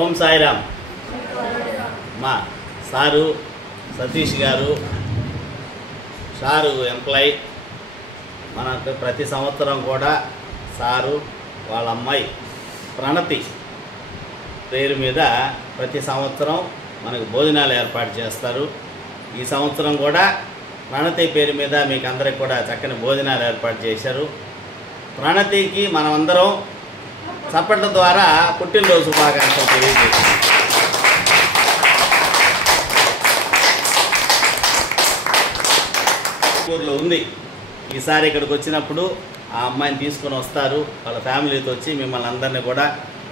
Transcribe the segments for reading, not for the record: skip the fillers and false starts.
ఓం సాయిరామ్. మా సారు సతీష్ గారు sir employee. మనకు ప్రతి సంవత్సరం కూడా సారు వాళ్ళ అమ్మాయి ప్రణతి పేరు మీద ప్రతి సంవత్సరం మనకు భోజనాలు ఏర్పాటు చేస్తారు. ఈ సంవత్సరం కూడా ప్రణతి పేరు మీద మీకు అందరికి కూడా చక్కని భోజనాలు ఏర్పాటు చేశారు. ప్రణతికి మనమందరం చప్పట్ల ద్వారా పుట్టినరోజు శుభాకాంక్షలు తెలియజేస్తాం. ఊర్లో ఉంది. ఈసారి ఇక్కడికి వచ్చినప్పుడు ఆ అమ్మాయిని తీసుకొని వస్తారు. వాళ్ళ ఫ్యామిలీతో వచ్చి మిమ్మల్ని అందరినీ కూడా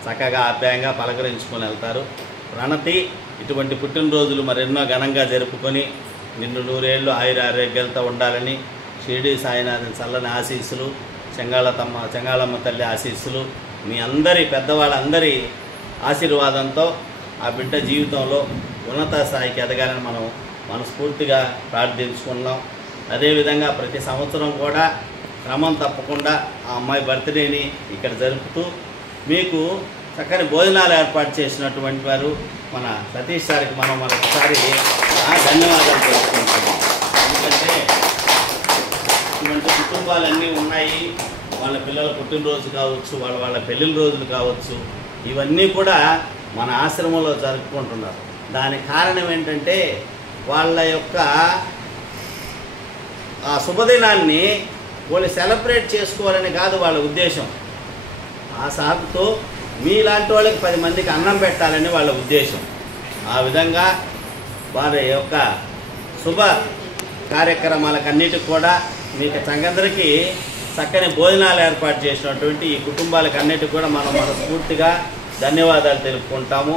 చక్కగా ఆప్యాయంగా పలకరించుకొని వెళ్తారు. ప్రణతి ఇటువంటి పుట్టినరోజులు మరెన్నో ఘనంగా జరుపుకొని నిన్ను నూరేళ్ళు ఆయురారోగ్యాలతో ఉండాలని షిరిడి సాయినాథన్ చల్లని ఆశీస్సులు, చెంగాళమ్మ తల్లి ఆశీస్సులు, మీ అందరి పెద్దవాళ్ళందరి ఆశీర్వాదంతో ఆ బిడ్డ జీవితంలో ఉన్నత స్థాయికి ఎదగాలని మనం మనస్ఫూర్తిగా ప్రార్థించుకున్నాం. అదేవిధంగా ప్రతి సంవత్సరం కూడా క్రమం తప్పకుండా ఆ అమ్మాయి బర్త్డేని ఇక్కడ జరుపుతూ మీకు చక్కని భోజనాలు ఏర్పాటు చేసినటువంటి వారు మన సతీష్ సార్కి మనం మరొకసారి ధన్యవాదాలు తెలుసుకుంటాం. ఎందుకంటే ఇటువంటి కుటుంబాలన్నీ ఉన్నాయి. వాళ్ళ పిల్లల పుట్టినరోజు కావచ్చు, వాళ్ళ పెళ్ళిళ్ళ రోజులు కావచ్చు, ఇవన్నీ కూడా మన ఆశ్రమంలో జరుపుకుంటున్నారు. దానికి కారణం ఏంటంటే వాళ్ళ యొక్క ఆ శుభదినాన్ని వాళ్ళు సెలబ్రేట్ చేసుకోవాలని కాదు వాళ్ళ ఉద్దేశం. ఆ సాగుతో మీలాంటి వాళ్ళకి 10 మందికి అన్నం పెట్టాలని వాళ్ళ ఉద్దేశం. ఆ విధంగా వారి యొక్క శుభ కార్యక్రమాలకన్నిటికి కూడా మీకు చంగందరికి చక్కని భోజనాలు ఏర్పాటు చేసినటువంటి ఈ కుటుంబాలకన్నిటికి కూడా మనం మనస్ఫూర్తిగా ధన్యవాదాలు తెలుపుకుంటాము.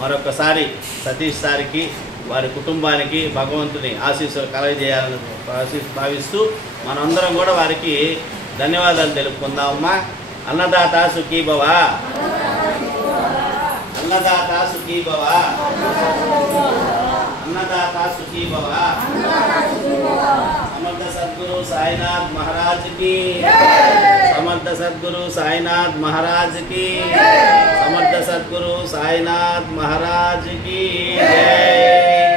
మరొకసారి సతీష్ సార్కి వారి కుటుంబానికి భగవంతుని ఆశీస్సులు కలగజేయాలని భావిస్తూ మనందరం కూడా వారికి ధన్యవాదాలు తెలుపుకుందామమ్మా. అన్నదాత సుఖీ భవ, అన్నదాత సుఖీ భవ, అన్నదాత సుఖీ భవ. సమర్థ సద్గురు సాయినాథ్ మహారాజ్ కి, సమర్థ సద్గురు సాయినాథ్ మహారాజ్ కి, సమర్థ సద్గురు సాయినాథ్ మహారాజ్ కి జై.